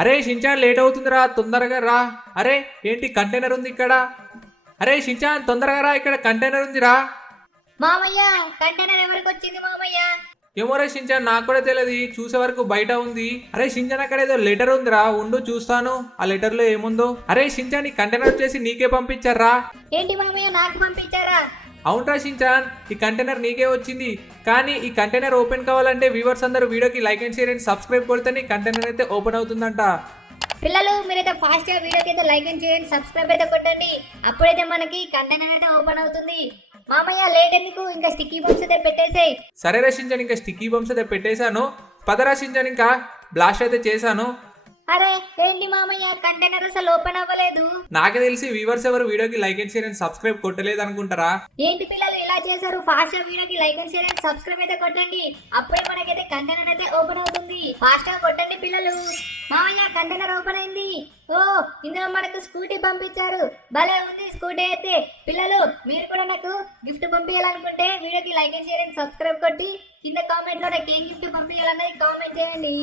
అరే Shinchan late అవుతుందిరా, తొందరగా రా. అరే ఏంటి కంటైనర్ ఉంది ఇక్కడ. అరే షించాన్ తొందరగా రా, ఇక్కడ కంటైనర్ ఉందిరా. మామయ్య కంటైనర్ ఎవరికి వచ్చింది మామయ్య? ఏమోరే షించాన్, నాకు కూడా తెలియదు, చూసే వరకు బయట ఉంది. అరే షించాన్ అక్కడ ఏదో లెటర్ ఉందిరా, ఉండు చూస్తాను ఆ లెటర్ లో ఏముందో. అరే షించాన్ ఈ కంటైనర్ వచ్చేసి నీకే పంపించారా? ఏంటి మామయ్య నాకు పంపించారా? అవునరా షించాన్, ఈ కంటైనర్ నీకే వచ్చింది. కానీ ఈ కంటైనర్ ఓపెన్ కావాలంటే వ్యూవర్స్ అందరూ వీడియోకి like and share and subscribe కొడితే నీ కంటైనర్ అయితే ఓపెన్ అవుతుందంట. పిల్లలు మీరైతే ఫాస్ట్ గా వీడియోకి అయితే లైక్ అండ్ చేయండి, సబ్స్క్రైబ్ అయితే కొట్టండి. అప్పుడైతే మనకి కంటైనర్ అయితే ఓపెన్ అవుతుంది. మామయ్య లేట్ ఎందుకు, ఇంకా స్టిక్కీ బాక్స్ అయితే పెట్టేసేయ్. సరేరా షించాన్, ఇంకా స్టిక్కీ బంప్స్ అయితే పెట్టేశాను. పదరా షించాన్, ఇంకా బ్లాస్ట్ అయితే చేశాను. అరే ఏంటి మామయ్య కంటైనర్ అసలు ఓపెన్ అవ్వలేదు? నాకే తెలిసి వ్యూవర్స్ ఎవరు వీడియోకి like and share and subscribe కొట్టలేదు అనుకుంటారా? ఏంటి పిల్లలు ఇలా చేశారు? ఫాస్ట్ గా వీడియోకి like and share and subscribe అయితే కొట్టండి, అప్పుడే మనకైతే కంటైనర్ అయితే ఓపెన్ అవుతుంది. ఫాస్ట్ గా కొట్టండి పిల్లలు. మామయ్య కంటైనర్ ఓపెన్ అయింది. ఓ ఇందులో మనకు స్కూటీ పంపించారు, భలే ఉంది స్కూటీ అయితే. పిల్లలు మీరు కూడా నాకు గిఫ్ట్ పంపించాలనుకుంటే వీడియోకి like and share and subscribe కొట్టి కింద కామెంట్ లో నాకు ఏం గిఫ్ట్ పంపించాలన్నది కామెంట్ చేయండి.